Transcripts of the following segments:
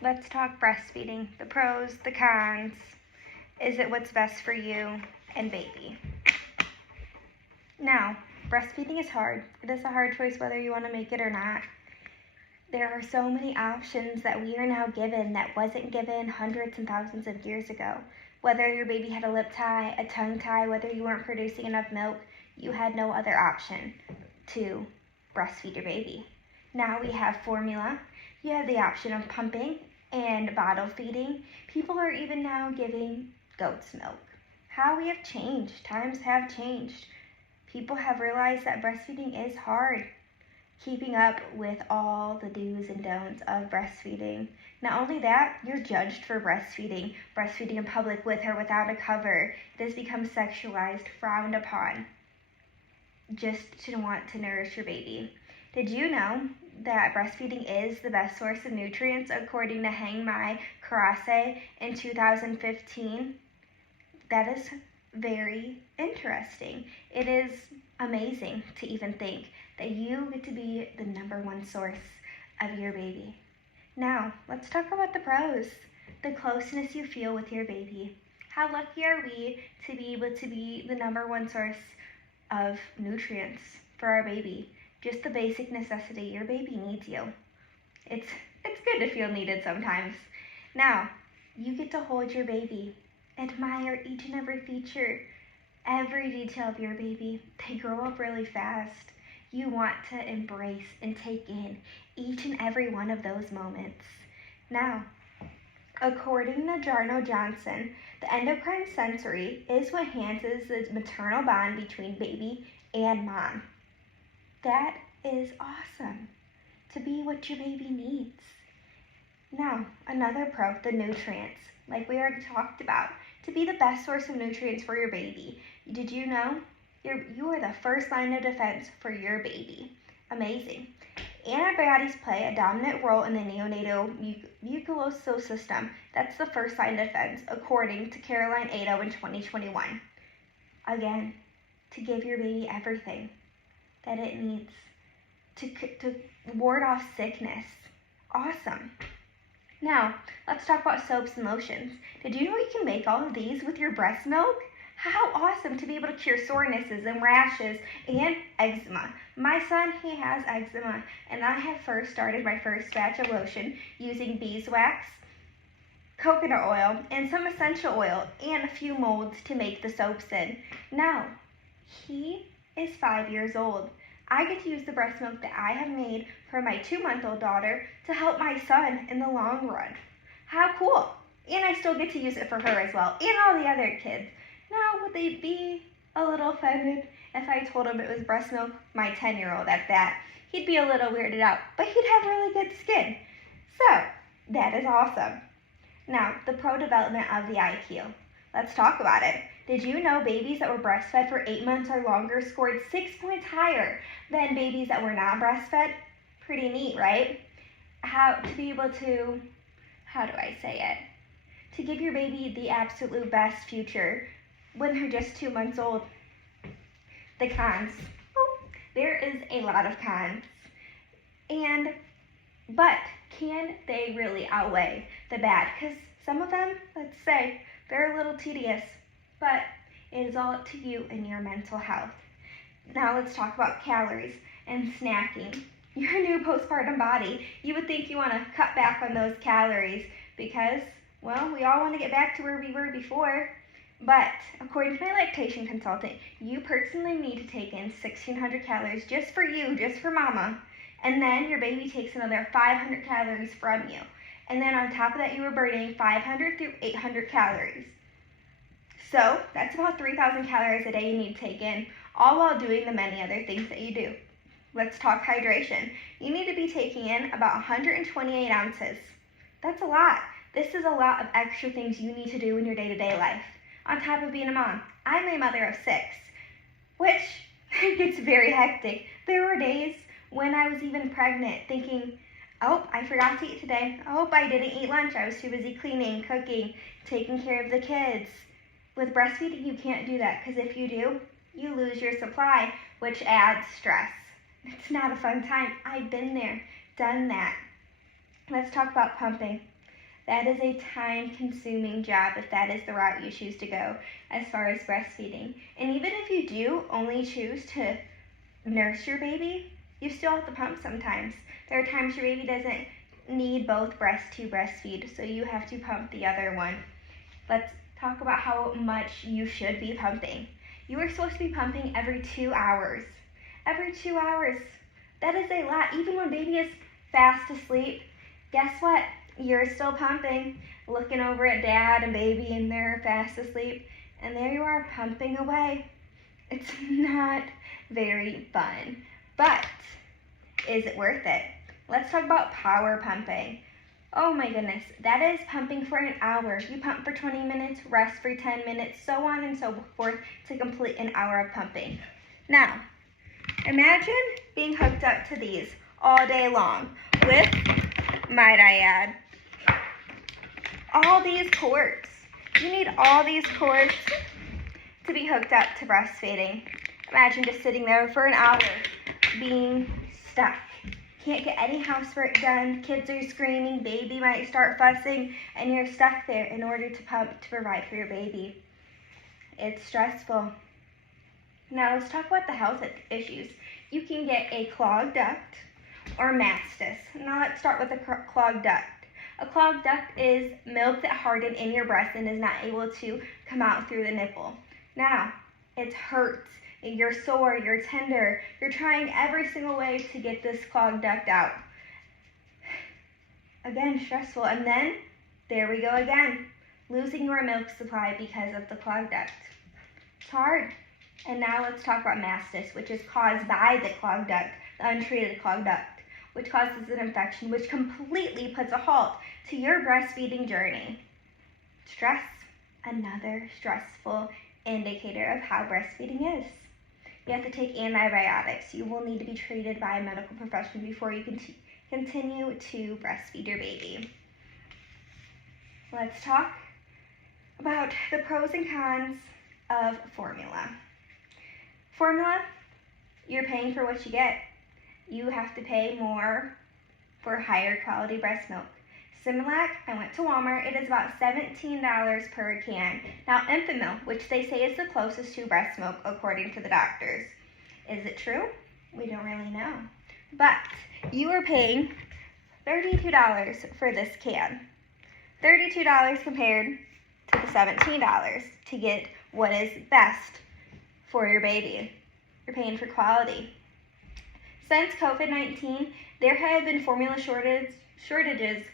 Let's talk breastfeeding, the pros, the cons. Is it what's best for you and baby? Now, breastfeeding is hard. It is a hard choice whether you want to make it or not. There are so many options that we are now given that wasn't given hundreds and thousands of years ago. Whether your baby had a lip tie, a tongue tie, whether you weren't producing enough milk, you had no other option to breastfeed your baby. Now we have formula. You have the option of pumping and bottle feeding. People are even now giving goat's milk. How we have changed. Times have changed. People have realized that breastfeeding is hard. Keeping up with all the do's and don'ts of breastfeeding. Not only that, you're judged for breastfeeding in public with or without a cover. It has become sexualized, frowned upon, just to want to nourish your baby. Did you know that breastfeeding is the best source of nutrients according to Hang My Karase in 2015? That is very interesting. It is amazing to even think that you get to be the number one source of your baby. Now, let's talk about the pros. The closeness you feel with your baby. How lucky are we to be able to be the number one source of nutrients for our baby? Just the basic necessity. Your baby needs you. It's good to feel needed sometimes. Now, you get to hold your baby. Admire each and every feature, every detail of your baby. They grow up really fast. You want to embrace and take in each and every one of those moments. Now, according to Jarno Johnson, the endocrine sensory is what enhances the maternal bond between baby and mom. That is awesome, to be what your baby needs. Now, another pro, the nutrients, like we already talked about, to be the best source of nutrients for your baby. Did you know? You are the first line of defense for your baby. Amazing. Antibodies play a dominant role in the neonatal mucosal system. That's the first line of defense, according to Caroline Ado in 2021. Again, to give your baby everything that it needs to ward off sickness. Awesome. Now, let's talk about soaps and lotions. Did you know you can make all of these with your breast milk? How awesome to be able to cure sorenesses and rashes and eczema. My son, he has eczema, and I have first started my first batch of lotion using beeswax, coconut oil, and some essential oil, and a few molds to make the soaps in. Now, he is 5 years old. I get to use the breast milk that I have made for my 2-month-old daughter to help my son in the long run. How cool! And I still get to use it for her as well, and all the other kids. Now, would they be a little offended if I told him it was breast milk? My 10-year-old at that. He'd be a little weirded out, but he'd have really good skin. So, that is awesome. Now, the pro development of the IQ. Let's talk about it. Did you know babies that were breastfed for 8 months or longer scored 6 points higher than babies that were not breastfed? Pretty neat, right? To be able to, to give your baby the absolute best future when they're just 2 months old. The cons. There is a lot of cons. But can they really outweigh the bad? Because some of them, let's say, they're a little tedious, but it is all up to you and your mental health. Now let's talk about calories and snacking. Your new postpartum body, you would think you want to cut back on those calories because, well, we all want to get back to where we were before. But according to my lactation consultant, you personally need to take in 1,600 calories just for you, just for mama. And then your baby takes another 500 calories from you. And then on top of that, you were burning 500 through 800 calories. So that's about 3,000 calories a day you need to take in, all while doing the many other things that you do. Let's talk hydration. You need to be taking in about 128 ounces. That's a lot. This is a lot of extra things you need to do in your day-to-day life. On top of being a mom, I'm a mother of 6, which gets very hectic. There were days when I was even pregnant thinking, oh, I forgot to eat today. Oh, I didn't eat lunch. I was too busy cleaning, cooking, taking care of the kids. With breastfeeding, you can't do that because if you do, you lose your supply, which adds stress. It's not a fun time. I've been there, done that. Let's talk about pumping. That is a time-consuming job if that is the route you choose to go as far as breastfeeding. And even if you do only choose to nurse your baby, you still have to pump sometimes. There are times your baby doesn't need both breasts to breastfeed, so you have to pump the other one. Let's talk about how much you should be pumping. You are supposed to be pumping every 2 hours. Every 2 hours. That is a lot. Even when baby is fast asleep, guess what? You're still pumping, looking over at dad and baby, and they're fast asleep, and there you are pumping away. It's not very fun, but is it worth it? Let's talk about power pumping. Oh my goodness, that is pumping for an hour. You pump for 20 minutes, rest for 10 minutes, so on and so forth to complete an hour of pumping. Now, imagine being hooked up to these all day long with, might I add, all these cords. You need all these cords to be hooked up to breastfeeding. Imagine just sitting there for an hour being stuck. Can't get any housework done, kids are screaming, baby might start fussing, and you're stuck there in order to pump to provide for your baby. It's stressful. Now let's talk about the health issues. You can get a clogged duct or mastis. Now let's start with a clogged duct. A clogged duct is milk that hardened in your breast and is not able to come out through the nipple. Now, it hurts. You're sore, you're tender. You're trying every single way to get this clogged duct out. Again, stressful. And then, there we go again. Losing your milk supply because of the clogged duct. It's hard. And now let's talk about mastis, which is caused by the clogged duct, the untreated clogged duct, which causes an infection, which completely puts a halt to your breastfeeding journey. Stress, another stressful indicator of how breastfeeding is. You have to take antibiotics. You will need to be treated by a medical professional before you can continue to breastfeed your baby. Let's talk about the pros and cons of formula. Formula, you're paying for what you get. You have to pay more for higher quality breast milk. Similac, I went to Walmart, it is about $17 per can. Now infant milk, which they say is the closest to breast milk according to the doctors. Is it true? We don't really know. But you are paying $32 for this can. $32 compared to the $17 to get what is best for your baby. You're paying for quality. Since COVID-19, there have been formula shortages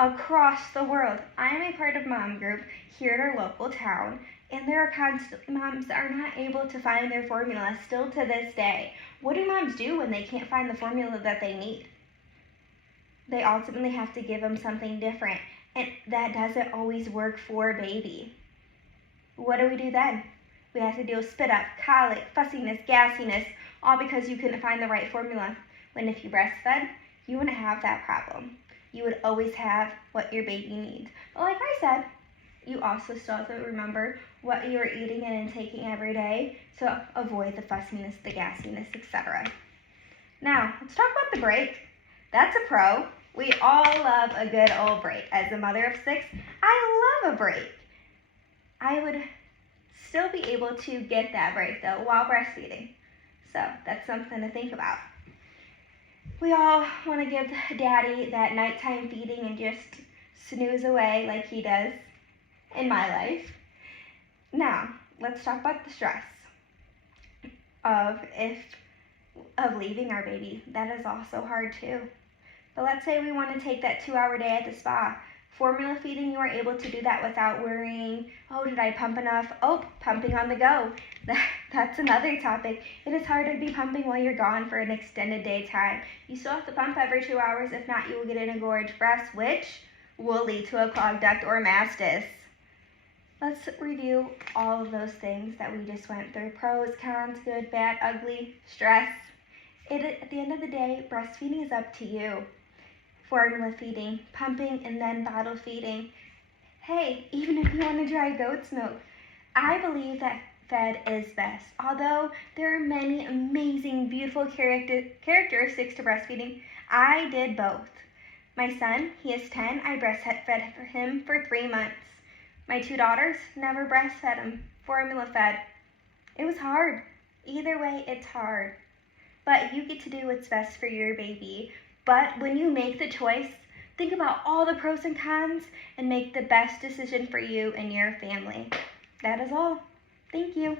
across the world. I am a part of Mom Group here at our local town, and there are constantly moms that are not able to find their formula still to this day. What do moms do when they can't find the formula that they need? They ultimately have to give them something different, and that doesn't always work for baby. What do we do then? We have to deal with spit up, colic, fussiness, gassiness, all because you couldn't find the right formula. When if you breastfed, you wouldn't have that problem. You would always have what your baby needs. But like I said, you also still have to remember what you're eating and taking every day to avoid the fussiness, the gassiness, etc. Now, let's talk about the break. That's a pro. We all love a good old break. As a mother of 6, I love a break. I would still be able to get that break though while breastfeeding. So that's something to think about. We all want to give daddy that nighttime feeding and just snooze away like he does in my life. Now, let's talk about the stress of leaving our baby. That is also hard too. But let's say we want to take that 2-hour day at the spa. Formula feeding, you are able to do that without worrying, oh, did I pump enough? Oh, pumping on the go. That's another topic. It is hard to be pumping while you're gone for an extended day time. You still have to pump every 2 hours. If not, you will get an engorged breast, which will lead to a clogged duct or mastis. Let's review all of those things that we just went through. Pros, cons, good, bad, ugly, stress. At the end of the day, breastfeeding is up to you. Formula feeding, pumping, and then bottle feeding. Hey, even if you want to dry goat's milk, I believe that fed is best. Although there are many amazing, beautiful characteristics to breastfeeding, I did both. My son, he is 10. I breastfed him for 3 months. My 2 daughters, never breastfed him, formula fed. It was hard. Either way, it's hard. But you get to do what's best for your baby. But when you make the choice, think about all the pros and cons and make the best decision for you and your family. That is all. Thank you.